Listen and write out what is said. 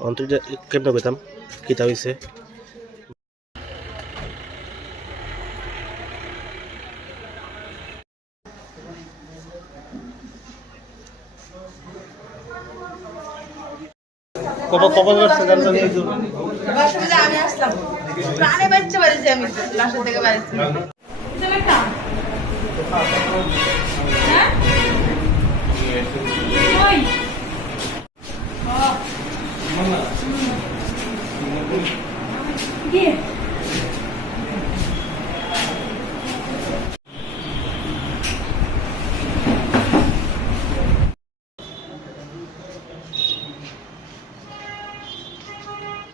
অন্তর্জা কেমনে পেতাম কিতা হয়েছে কবে কবে করছে গান আমি আসলাম। প্রাণে বাচ্চা বাড়িছি আমি লাস্টের থেকে বাড়িছি। 哎？对。好。什么？店？